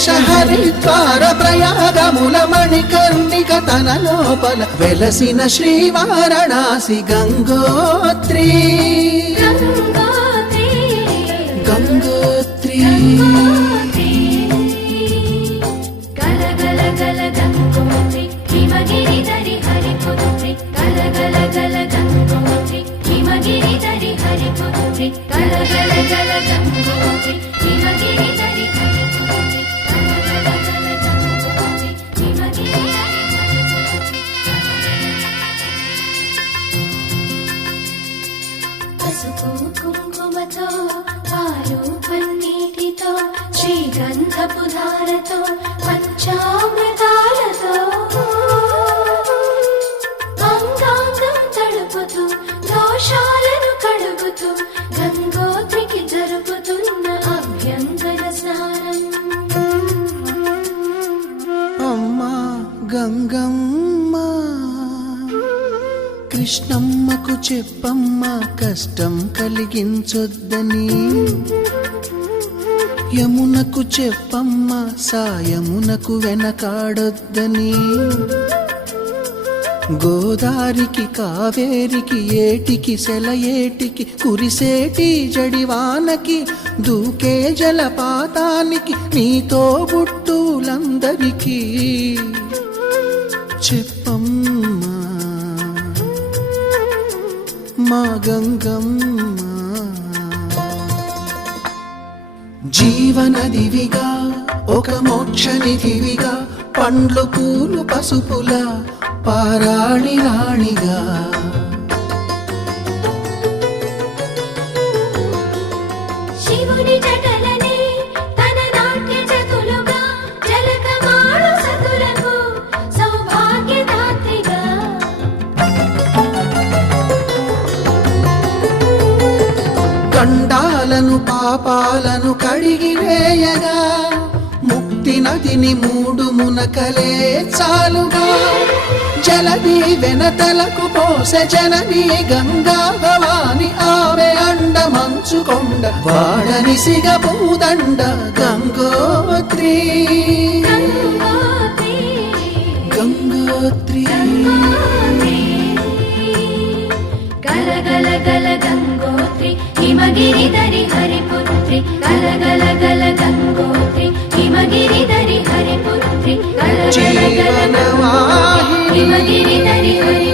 ఋషికేశ హరిద్వార ప్రయాగముల మణికర్ణిక తన లోపల వెలసిన శ్రీ వారణాసి గంగోత్రి గంగోత్రి పసుపు కుంకుమతో పాలు పన్నీటితో శ్రీగంధపు ధారతో పంచామృతాలతో అంగాంగం తడుపుతూ దోషాలను కడుగుతూ గంగోత్రికి జరుపుతున్న అభ్యంతర స్నానం. అమ్మా గంగమ్మ కృష్ణమ్మకు చెప్పమ్మా కష్టం కలిగించొద్దని, యమునకు చెప్పమ్మా సాయమునకు వెనకాడొద్దని, గోదారికి కావేరికి ఏటికి సెలయేటికి కురిసేటి జడివానకి దూకే జలపాతానికి నీతో బుట్టులందరికీ చెప్పమ్మా మా గంగమ్మ. జీవనదివిగా ఒక మోక్షనిధివిగా పండ్లు పూలు పసుపుల పారాణి రాణిగా శివుని జటలనే తన నాట్య చతులుగా జలకమాడు సతులకు సౌభాగ్యదాత్రిగా గండాలను పాపాలను కడిగివేయగా ముక్తి నదిని మూడు మునకలే చాలుగా జలది వెనతలకు పోసె జనని గంగా భవాని ఆమె అండ మంచుకొండ వాడని సిగ పూదండ గంగోత్రి గంగోత్రి గల గల గల గంగోత్రి హిమగిరిధరి హరిపుత్రి గల గల గల గంగోత్రి హిమగిరిధరి హరిపుత్రి గల గల గల గంగోత్రి హిమగిరిధరి హరి